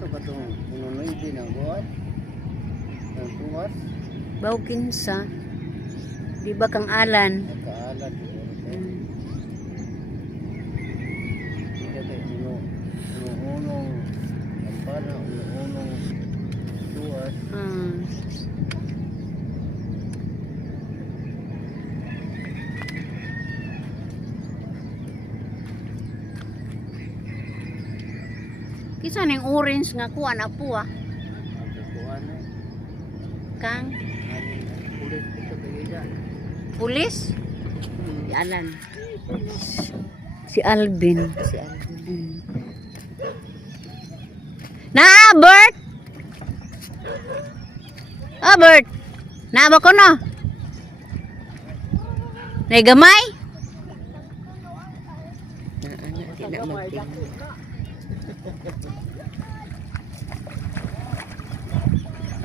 Ito ba itong pununoy din ang buhat? Ang tuwas? Baw kinsa. Di ba kang alan? Nagkaalan siguro ito. Ito tayo unong kampana, unong tuwas. Kisa ning orange nga kuha na po Ang kakuhan eh. Kang Ang ulit ito kaya. pulis? Si Alan. Si Alvin. Si Alvin. Na, Bert! Oh, Bert! Na ba ko no? Nay gamay? Na anak, di na magtingin.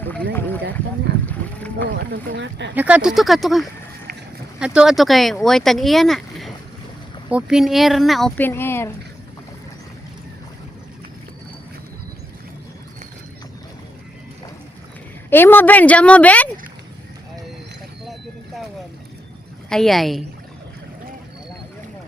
Huwag na, ingatan na. Oo, atong tungata. Nakato ka. Ato kay way tag iya na. Open air na, open air. Imo Ben, jamo Ben? Ay, takla yun ang tawag. Ay. Wala yun mo.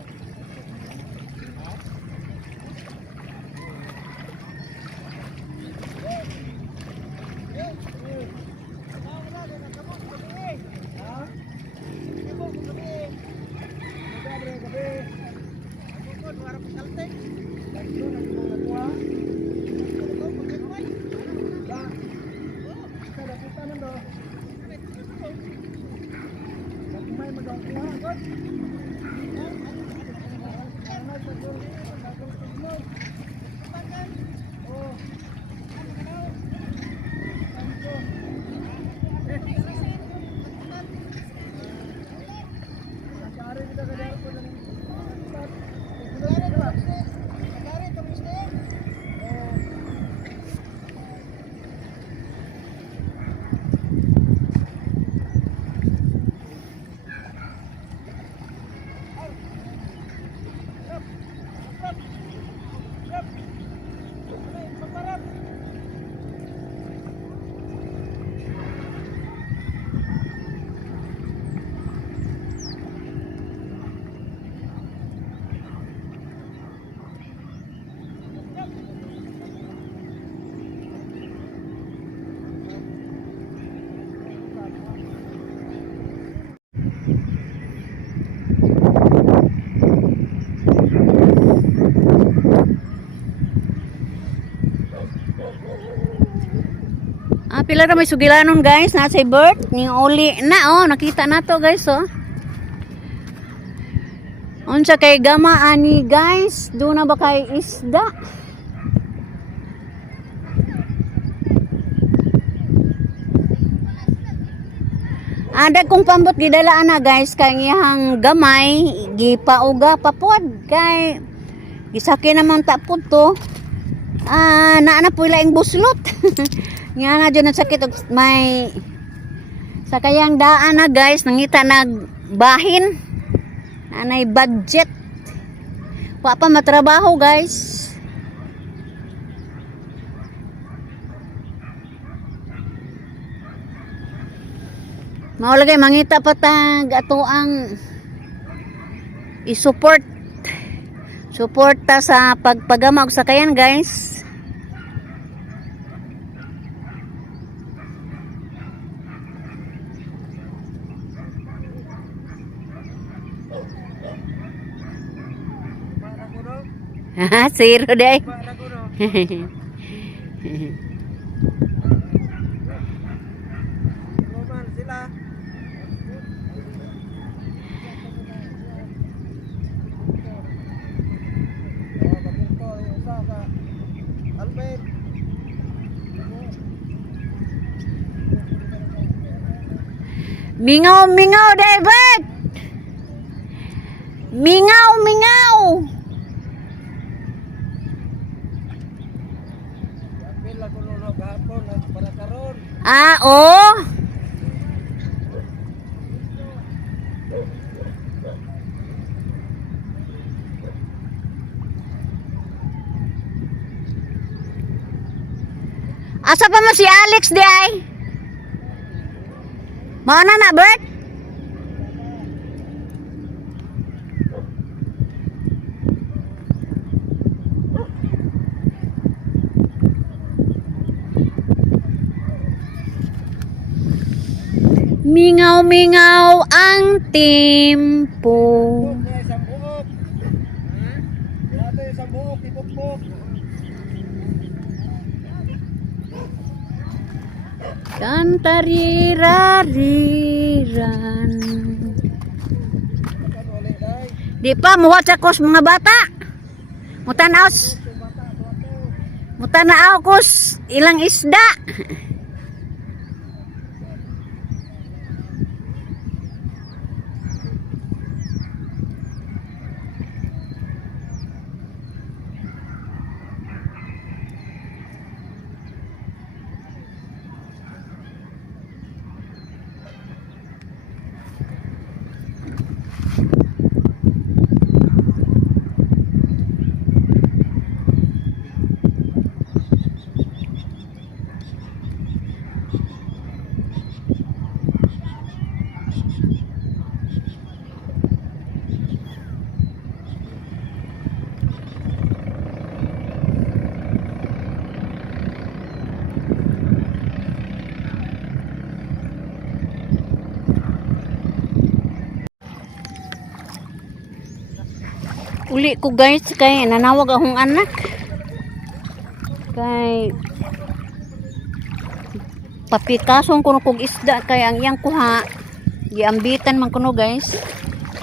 Pila ra may sugilanon guys, na sa Bert, ning uli na nakita na to guys Unsa kay gama ani guys, do na ba kay isda? Ada kong pambot gidalaan na guys kay iyang gamay gipauga papod kay gisaki naman tapod to. Naana po ilaing buslot. Nga na dyan sakit may sa kayang daan na guys nangita nagbahin nanay budget wa pa matrabaho guys. Maulagay mangita patag ato ang i-support ta sa pagpagamag sa kayan guys. Zero day. Mingaw David. Mingaw. Oh. Asa pa mo si Alex di ay? Mauna na, Bert? Mingaw-mingaw ang tempo. Isang buok. Dito isang buok, ipukpok. Kantarirariran. Di pa, muhat sa kos mga bata. Mutanaw kos ilang isda. Uli ko guys kay nanawag akong anak. Kay papikason kuno kog isda kay ang iyang kuha giambitan man kuno guys.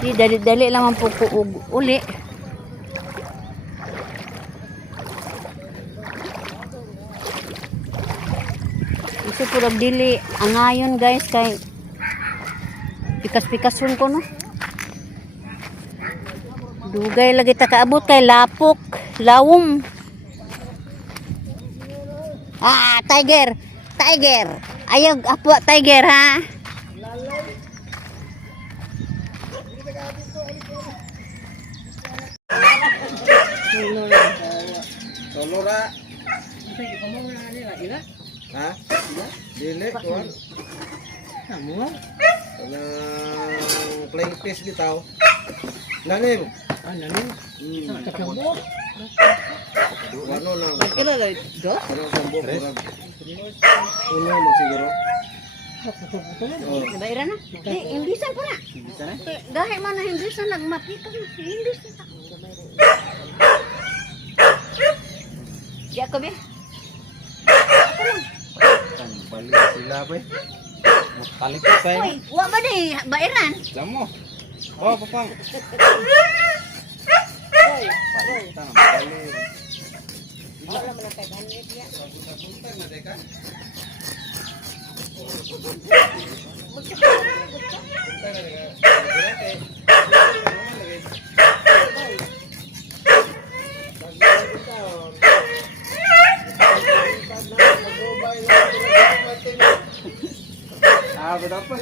Di dali-dali lang man po ko uli. Isu puro dili angayon guys kay pikas-pikason kuno. Dugay lagi ta kaabot kay lapok, lawom. Tiger. Ayog apo tiger ha. Solora. Ha? Dili kuan. Kanang playing fish bitaw. Lanim. Lanim. Ano nang? Kailan lang ito? Ano sambo kurang. Uno mo siguro. Bayran na. Imbisan po na. Dahil man na imbisan nagmapito na. Imbisan ta. Di ako be. Balik sila ba? Balik ka sa. Uy, wa ba di bayran? Damo. Oh, papang. Wala man kay kanit ya. Dapat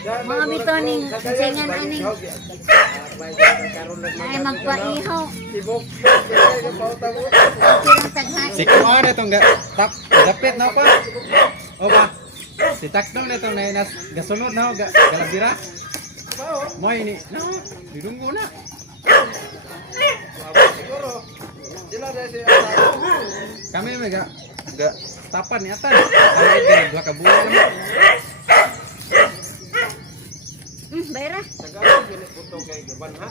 Mga bito ning singan ani. Ay magpaihaw. Si Kuan itong dapit na pa. O ba? Si Takdong na itong nainas gasunod na galabira. Mo ini. No, didunggo na. Kami may ga tapan ni atan. Kami dua ka bulan naman. Bayra. Tagalog gini puto kay gaban ha.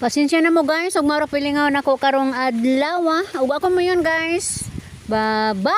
Pasensya na mo guys, ug maro pilingaw nako karong adlaw. Ug ako mo yun guys. Bye-bye.